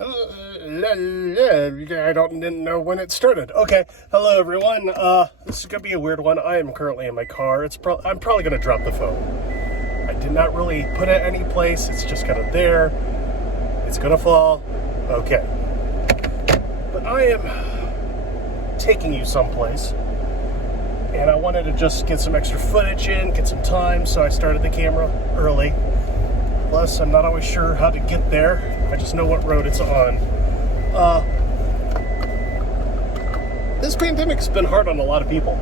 I didn't know when it started. Okay, hello everyone. This is gonna be a weird one. I am currently in my car. I'm probably gonna drop the phone. I did not really put it any place. It's just kind of there. It's gonna fall. Okay, but I am taking you someplace, and I wanted to just get some extra footage in, get some time. So I started the camera early. Plus, I'm not always sure how to get there. I just know what road it's on. This pandemic's been hard on a lot of people.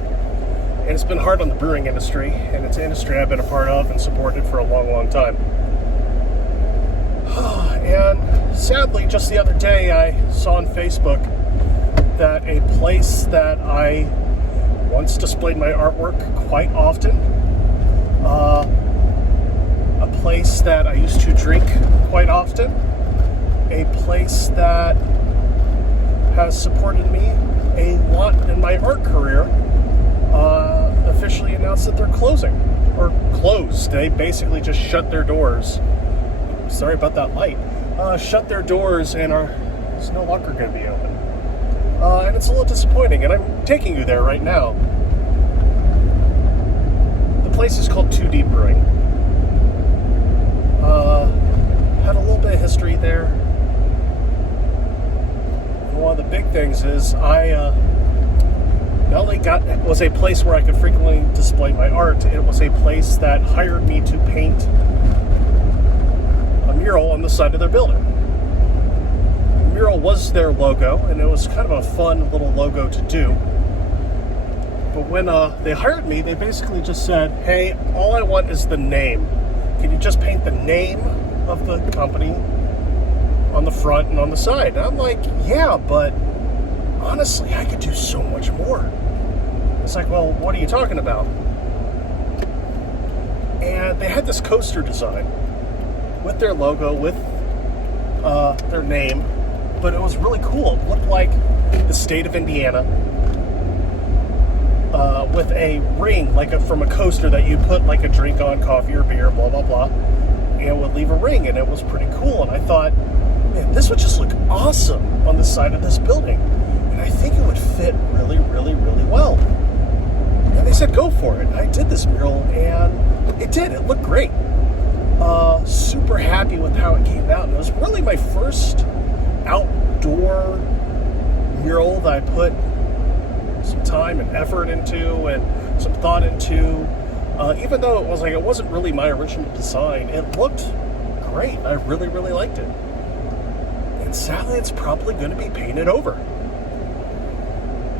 And it's been hard on the brewing industry. And it's an industry I've been a part of and supported for a long, long time. And sadly, just the other day, I saw on Facebook that a place that I once displayed my artwork quite often, a place that I used to drink quite often, a place that has supported me a lot in my art career, officially announced that they're closing, or closed. They basically just shut their doors. Sorry about that light. Shut their doors and it's no longer going to be open. And it's a little disappointing, and I'm taking you there right now. The place is called TwoDEEP Brewing. Had a little bit of history there. And one of the big things is I not only was a place where I could frequently display my art, it was a place that hired me to paint a mural on the side of their building. The mural was their logo, and it was kind of a fun little logo to do. But when they hired me, they basically just said, hey, all I want is the name. Can you just paint the name of the company on the front and on the side? And I'm like, yeah, but honestly, I could do so much more. It's like, well, what are you talking about? And they had this coaster design with their logo, with their name, but it was really cool. It looked like the state of Indiana, with a ring, from a coaster that you put like a drink on, coffee or beer, blah, blah, blah, and it would leave a ring, and it was pretty cool. And I thought, man, this would just look awesome on the side of this building. And I think it would fit really, really, really well. And they said, go for it. I did this mural, and it did. It looked great. Super happy with how it came out. And it was really my first outdoor mural that I put some time and effort into and some thought into. Even though it wasn't really my original design, it looked great. I really, really liked it. And sadly, it's probably going to be painted over.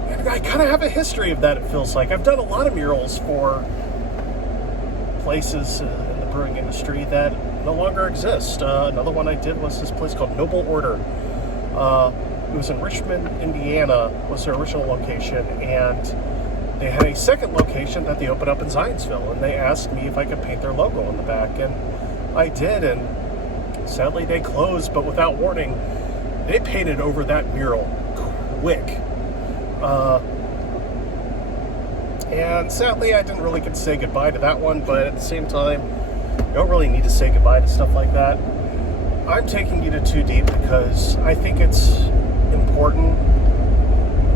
And I kind of have a history of that, it feels like. I've done a lot of murals for places in the brewing industry that no longer exist. Another one I did was this place called Noble Order. It was in Richmond, Indiana, was their original location, and they had a second location that they opened up in Zionsville, and they asked me if I could paint their logo on the back, and I did, and sadly they closed, but without warning, they painted over that mural quick. And sadly, I didn't really get to say goodbye to that one, but at the same time, you don't really need to say goodbye to stuff like that. I'm taking you to TwoDEEP because I think it's important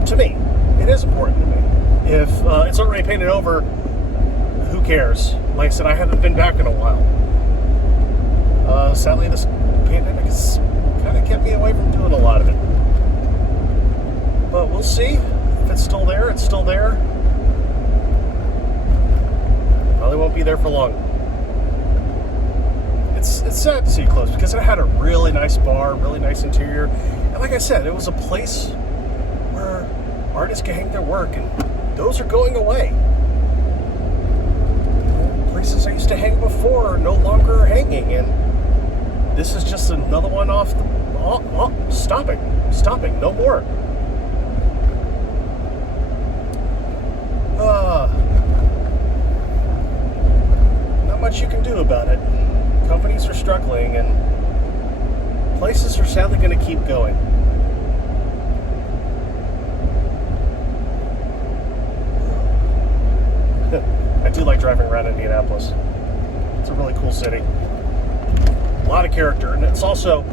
to me. It is important to me. If it's already painted over, who cares? Like I said, I haven't been back in a while. Sadly, this pandemic has kind of kept me away from doing a lot of it. But we'll see. If it's still there, it's still there. Probably won't be there for long. It's sad to see it close because it had a really nice bar, really nice interior. And like I said, it was a place where artists can hang their work, and those are going away. Places I used to hang before are no longer hanging, and this is just another one off the... Stopping, no more. Not much you can do about it. Companies are struggling, and places are sadly going to keep going. I do like driving around Indianapolis. It's a really cool city. A lot of character, and it's also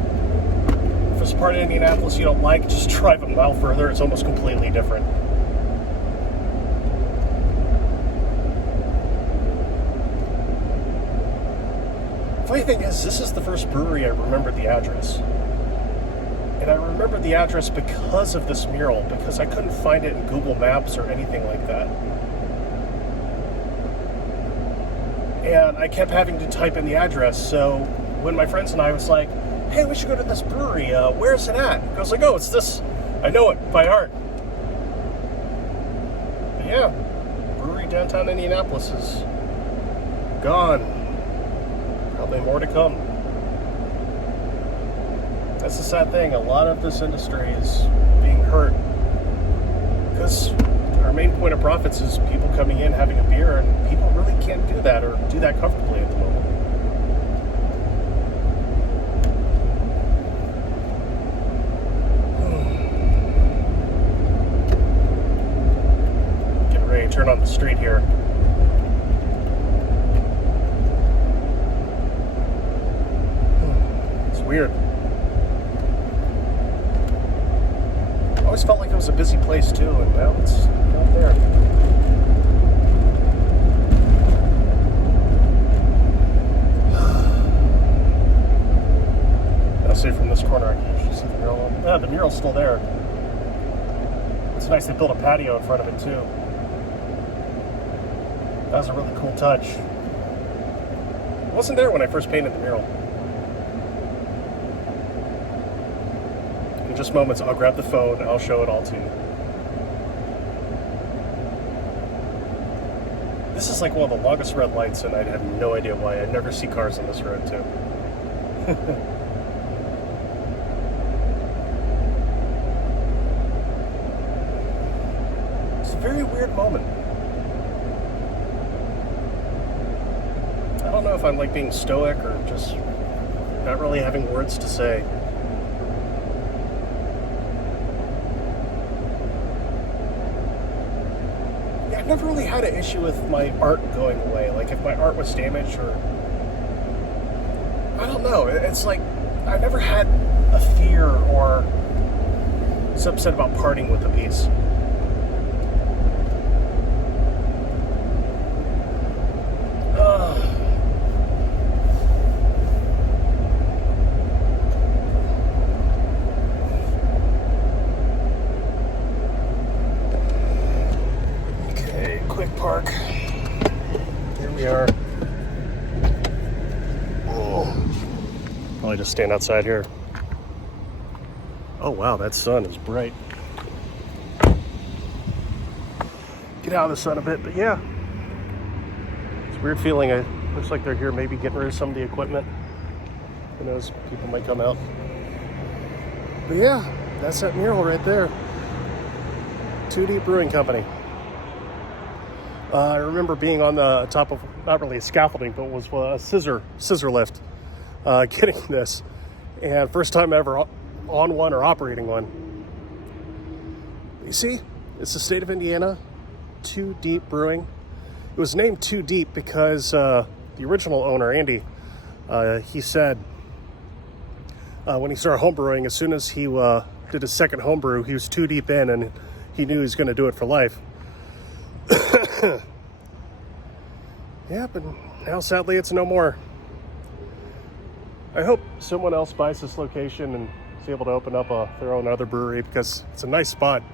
if it's a part of Indianapolis you don't like, just drive a mile further. It's almost completely different. Funny thing is, this is the first brewery I remembered the address. And I remember the address because of this mural, because I couldn't find it in Google Maps or anything like that. And I kept having to type in the address, so when my friends and I was like, hey, we should go to this brewery, where's it at? I was like, oh, it's this. I know it by heart. But yeah, brewery downtown Indianapolis is gone. Probably more to come. That's the sad thing. A lot of this industry is being hurt because our main point of profits is people coming in, having a beer, and people really can't do that or do that comfortably at the moment. Getting ready to turn on the street here. It's weird. I always felt like it was a busy place too, and now it's not there. I'll see from this corner I can actually see the mural. Yeah, the mural's still there. It's nice they built a patio in front of it too. That was a really cool touch. It wasn't there when I first painted the mural. In just moments, I'll grab the phone and I'll show it all to you. This is like one of the longest red lights, and I have no idea why. I never see cars on this road, too. It's a very weird moment. I don't know if I'm like being stoic or just not really having words to say. I've never really had an issue with my art going away. Like if my art was damaged or... I don't know. It's like I never had a fear or was upset about parting with a piece. Park. Here we are. Oh. Probably just stand outside here. Oh wow, that sun is bright. Get out of the sun a bit, but yeah. It's a weird feeling. It looks like they're here maybe getting rid of some of the equipment. Who knows, people might come out. But yeah, that's that mural right there. TwoDEEP Brewing Company. I remember being on the top of, not really a scaffolding, but was a scissor lift, getting this. And first time ever on one or operating one. You see, it's the state of Indiana, TwoDEEP Brewing. It was named TwoDEEP because the original owner, Andy, he said when he started homebrewing, as soon as he did his second homebrew, he was too deep in and he knew he was going to do it for life. Yeah, but now sadly it's no more. I hope someone else buys this location and is able to open up their own other brewery because it's a nice spot.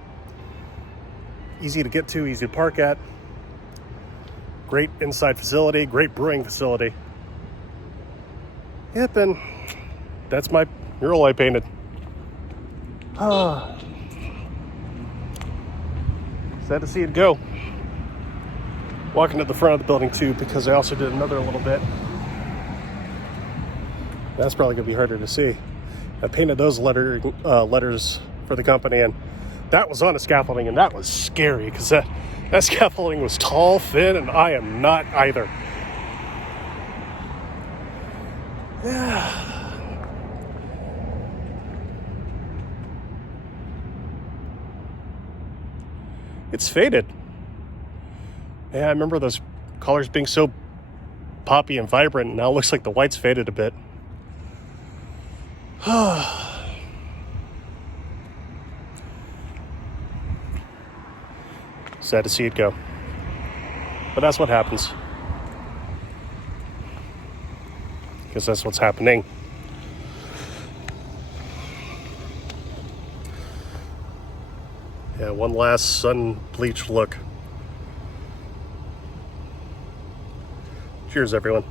Easy to get to, easy to park at. Great inside facility, great brewing facility. Yep, and that's my mural I painted. Sad to see it go. Walking to the front of the building too, because I also did another little bit. That's probably gonna be harder to see. I painted those letters for the company, and that was on a scaffolding, and that was scary because that scaffolding was tall, thin, and I am not either. Yeah. It's faded. Yeah, I remember those colors being so poppy and vibrant, and now it looks like the white's faded a bit. Sad to see it go. But that's what happens. Because that's what's happening. Yeah, one last sun-bleached look. Cheers, everyone.